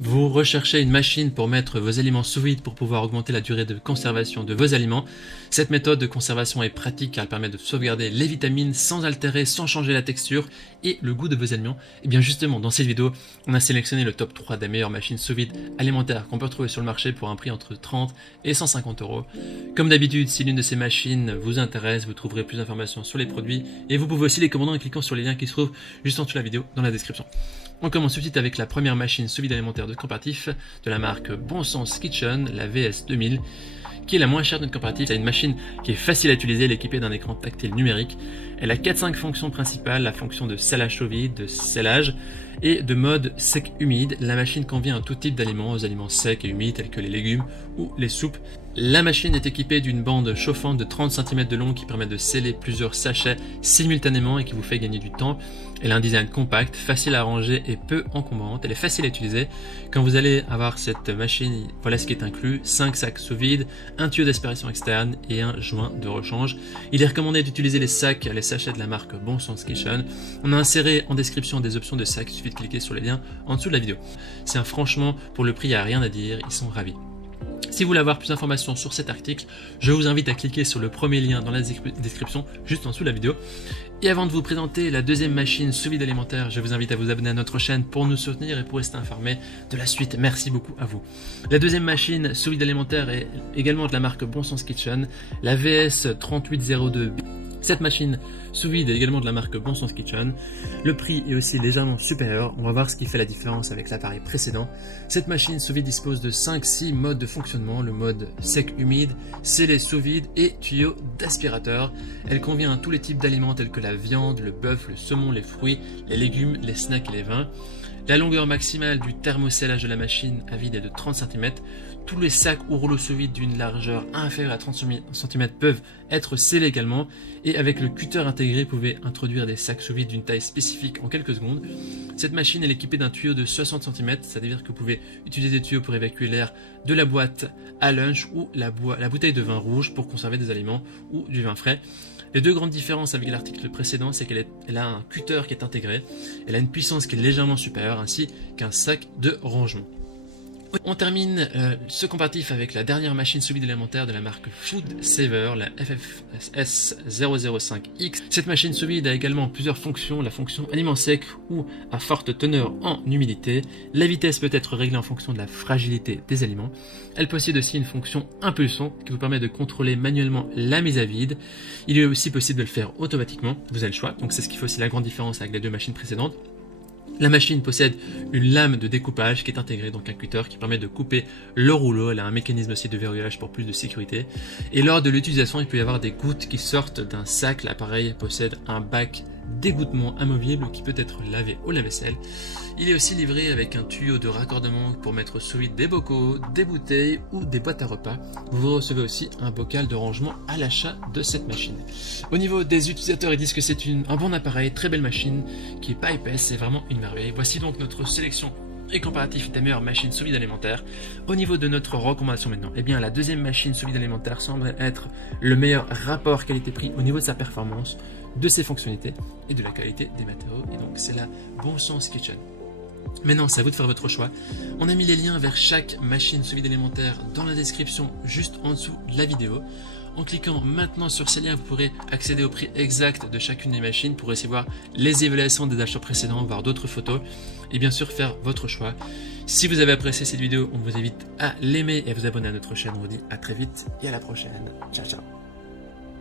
Vous recherchez une machine pour mettre vos aliments sous vide pour pouvoir augmenter la durée de conservation de vos aliments. Cette méthode de conservation est pratique car elle permet de sauvegarder les vitamines sans altérer, sans changer la texture et le goût de vos aliments. Et bien justement, dans cette vidéo, on a sélectionné le top 3 des meilleures machines sous vide alimentaires qu'on peut retrouver sur le marché pour un prix entre 30 et 150 €. Comme d'habitude, si l'une de ces machines vous intéresse, vous trouverez plus d'informations sur les produits et vous pouvez aussi les commander en cliquant sur les liens qui se trouvent juste en dessous de la vidéo dans la description. On commence tout de suite avec la première machine sous vide alimentaire de comparatif de la marque Bon Sens Kitchen, la VS 2000, qui est la moins chère de notre comparatif. C'est une machine qui est facile à utiliser, elle est équipée d'un écran tactile numérique. Elle a 4-5 fonctions principales, la fonction de scellage sous vide, de scellage et de mode sec-humide. La machine convient à tout type d'aliments, aux aliments secs et humides tels que les légumes ou les soupes. La machine est équipée d'une bande chauffante de 30 cm de long qui permet de sceller plusieurs sachets simultanément et qui vous fait gagner du temps. Elle a un design compact, facile à ranger et peu encombrante. Elle est facile à utiliser. Quand vous allez avoir cette machine, voilà ce qui est inclus: 5 sacs sous vide, un tuyau d'aspiration externe et un joint de rechange. Il est recommandé d'utiliser les sacs, les sachets de la marque Bon Sens Kitchen. On a inséré en description des options de sacs, il suffit de cliquer sur les liens en dessous de la vidéo. Franchement, pour le prix, il n'y a rien à dire, ils sont ravis. Si vous voulez avoir plus d'informations sur cet article, je vous invite à cliquer sur le premier lien dans la description, juste en dessous de la vidéo. Et avant de vous présenter la deuxième machine sous vide alimentaire, je vous invite à vous abonner à notre chaîne pour nous soutenir et pour rester informé de la suite. Merci beaucoup à vous. La deuxième machine sous vide alimentaire est également de la marque Bon Sens Kitchen, la VS 3802. Cette machine sous vide est également de la marque Bon Sens Kitchen. Le prix est aussi légèrement supérieur. On va voir ce qui fait la différence avec l'appareil précédent. Cette machine sous vide dispose de 5-6 modes de fonctionnement. Le mode sec-humide, scellé sous vide et tuyau d'aspirateur. Elle convient à tous les types d'aliments tels que la viande, le bœuf, le saumon, les fruits, les légumes, les snacks et les vins. La longueur maximale du thermoscellage de la machine à vide est de 30 cm. Tous les sacs ou rouleaux sous vide d'une largeur inférieure à 30 cm peuvent être scellés également. Et avec le cutter intégré, vous pouvez introduire des sacs sous vide d'une taille spécifique en quelques secondes. Cette machine est équipée d'un tuyau de 60 cm, c'est-à-dire que vous pouvez utiliser des tuyaux pour évacuer l'air de la boîte à lunch ou la bouteille de vin rouge pour conserver des aliments ou du vin frais. Les deux grandes différences avec l'article précédent, c'est qu'elle a un cutter qui est intégré, elle a une puissance qui est légèrement supérieure, ainsi qu'un sac de rangement. On termine ce comparatif avec la dernière machine sous vide alimentaire de la marque Food Saver, la FFS 005X. Cette machine sous vide a également plusieurs fonctions: la fonction aliment sec ou à forte teneur en humidité. La vitesse peut être réglée en fonction de la fragilité des aliments. Elle possède aussi une fonction impulsion qui vous permet de contrôler manuellement la mise à vide. Il est aussi possible de le faire automatiquement, vous avez le choix, donc c'est ce qui fait aussi la grande différence avec les deux machines précédentes. La machine possède une lame de découpage qui est intégrée, donc un cutter qui permet de couper le rouleau. Elle a un mécanisme aussi de verrouillage pour plus de sécurité. Et lors de l'utilisation, il peut y avoir des gouttes qui sortent d'un sac. L'appareil possède un bac d'égouttement amovible qui peut être lavé au lave-vaisselle. Il est aussi livré avec un tuyau de raccordement pour mettre sous vide des bocaux, des bouteilles ou des boîtes à repas. Vous recevez aussi un bocal de rangement à l'achat de cette machine. Au niveau des utilisateurs, ils disent que c'est un bon appareil, très belle machine qui est pas épaisse, c'est vraiment une merveille. Voici donc notre sélection et comparatif des meilleures machines sous vide alimentaire. Au niveau de notre recommandation maintenant, eh bien la deuxième machine sous vide alimentaire semble être le meilleur rapport qualité-prix au niveau de sa performance, de ses fonctionnalités et de la qualité des matériaux. Et donc c'est la Bon Sens Kitchen. Maintenant, c'est à vous de faire votre choix. On a mis les liens vers chaque machine sous vide alimentaire dans la description juste en dessous de la vidéo. En cliquant maintenant sur ces liens, vous pourrez accéder au prix exact de chacune des machines pour essayer voir les évaluations des achats précédents, voir d'autres photos et bien sûr faire votre choix. Si vous avez apprécié cette vidéo, on vous invite à l'aimer et à vous abonner à notre chaîne. On vous dit à très vite et à la prochaine. Ciao ciao.